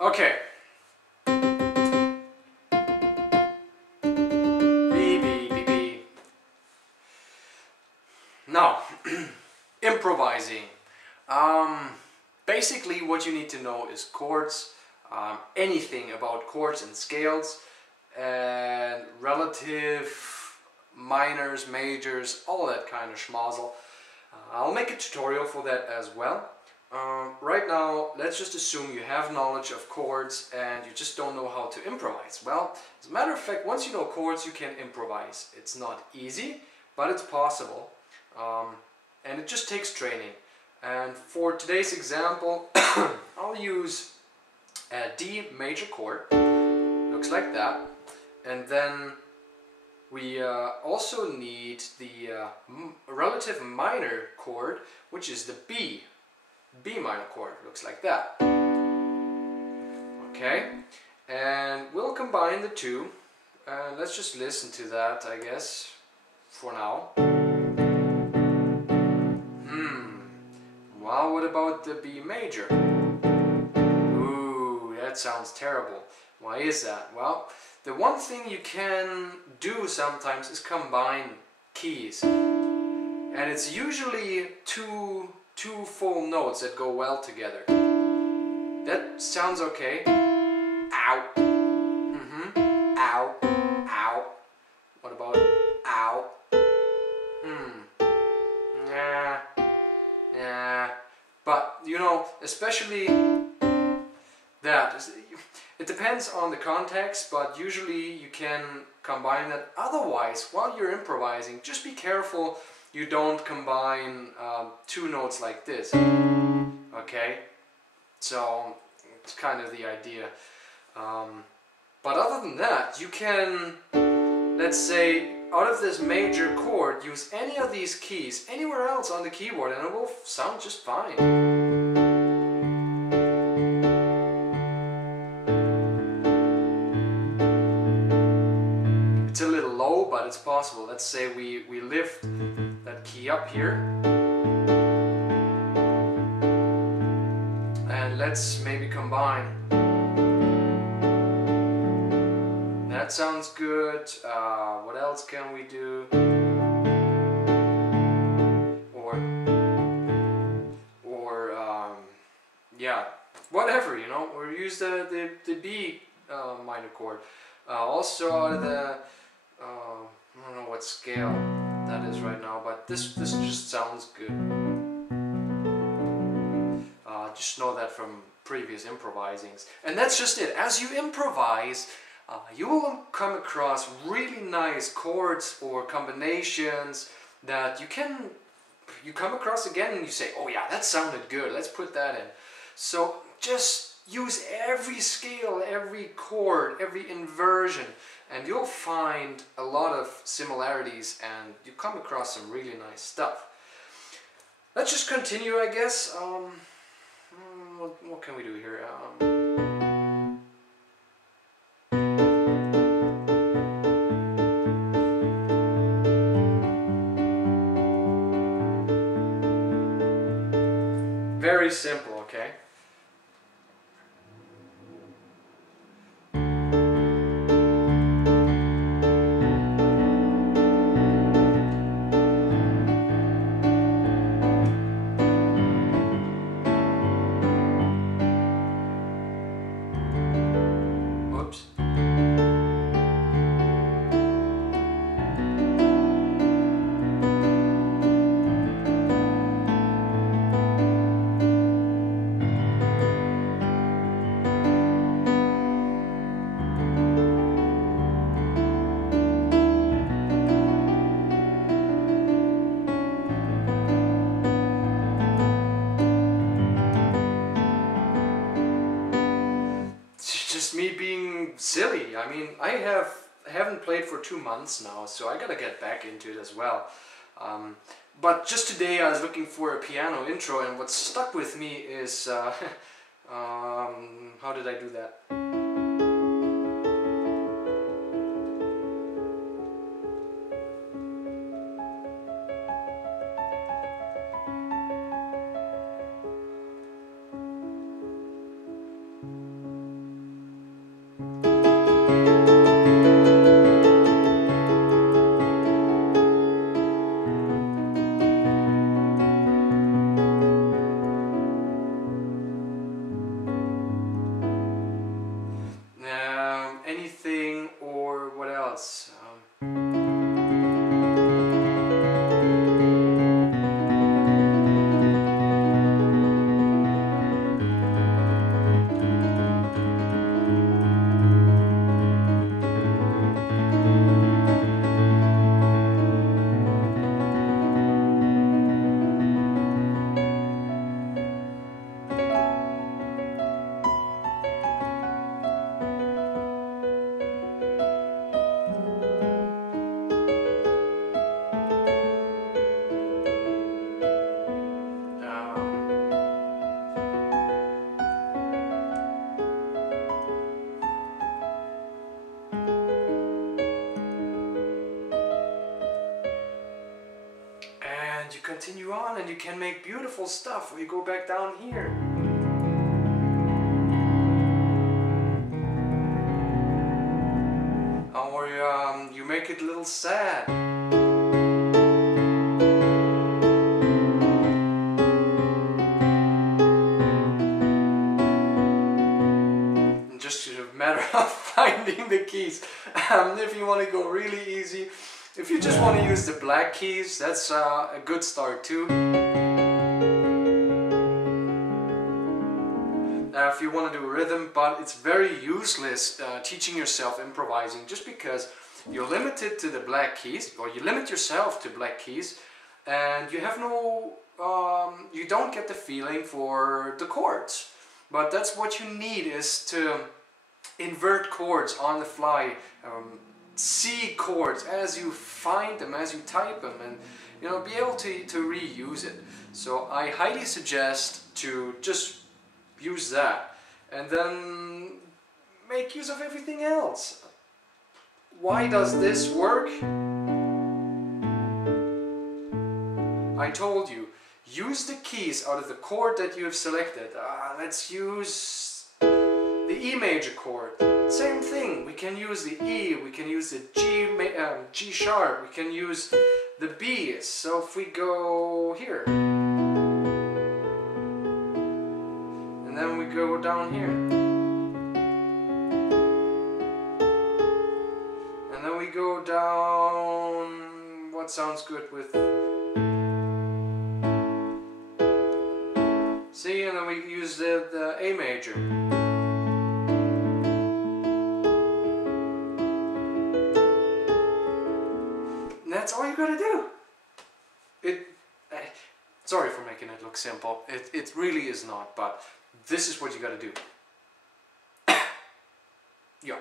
Okay. B, B, B, B. Now, improvising. Basically what you need to know is chords, anything about chords and scales, and relative, minors, majors, all that kind of schmozzle. I'll make a tutorial for that as well. Right now, let's just assume you have knowledge of chords and you just don't know how to improvise. Well, as a matter of fact, once you know chords, you can improvise. It's not easy, but it's possible. And it just takes training. And for today's example, I'll use a D major chord. Looks like that. And then we also need the relative minor chord, which is the B minor chord. Looks like that. Okay, and we'll combine the two. Let's just listen to that, I guess, for now. Well, what about the B major? Ooh, that sounds terrible. Why is that? Well, the one thing you can do sometimes is combine keys. And it's usually two full notes that go well together. That sounds okay. Ow. Ow. Ow. What about ow? Yeah. But, you know, especially that, it depends on the context, but usually you can combine that. Otherwise, while you're improvising, just be careful you don't combine two notes like this. Okay? So, it's kind of the idea. But other than that, you can, let's say, out of this major chord, use any of these keys anywhere else on the keyboard and it will sound just fine. It's a little low, but it's possible. Let's say we lift that key up here. And let's maybe combine. That sounds good. What else can we do? Yeah, whatever, you know. Or use the B minor chord. Also out of the I don't know what scale that is right now, but this just sounds good. Just know that from previous improvisings, and that's just it. As you improvise, you will come across really nice chords or combinations that you come across again and you say, oh yeah, that sounded good, let's put that in. So just use every scale, every chord, every inversion, and you'll find a lot of similarities and you come across some really nice stuff. Let's just continue, I guess. What can we do here? Very simple, okay? Oops. Just me being silly. I mean, I haven't played for 2 months now, so I gotta get back into it as well. But just today I was looking for a piano intro, and what stuck with me is how did I do that? else. And you continue on and you can make beautiful stuff when you go back down here. Or you make it a little sad. And just a matter of finding the keys. If you want to go really easy, if you just want to use the black keys, that's a good start too. If you want to do rhythm, but it's very useless teaching yourself improvising just because you're limited to the black keys, or you limit yourself to black keys, and you have no, you don't get the feeling for the chords. But that's what you need, is to invert chords on the fly. See chords as you find them, as you type them, and be able to reuse it. So I highly suggest to just use that and then make use of everything else. Why does this work? I told you, use the keys out of the chord that you have selected. Let's use the E major chord. Same thing, we can use the E, we can use the G sharp, we can use the B. So if we go here, and then we go down here, and then we go down, what sounds good with, see, and then we use the A major. That's all you gotta do. Sorry for making it look simple. It really is not, but this is what you gotta do. Yeah.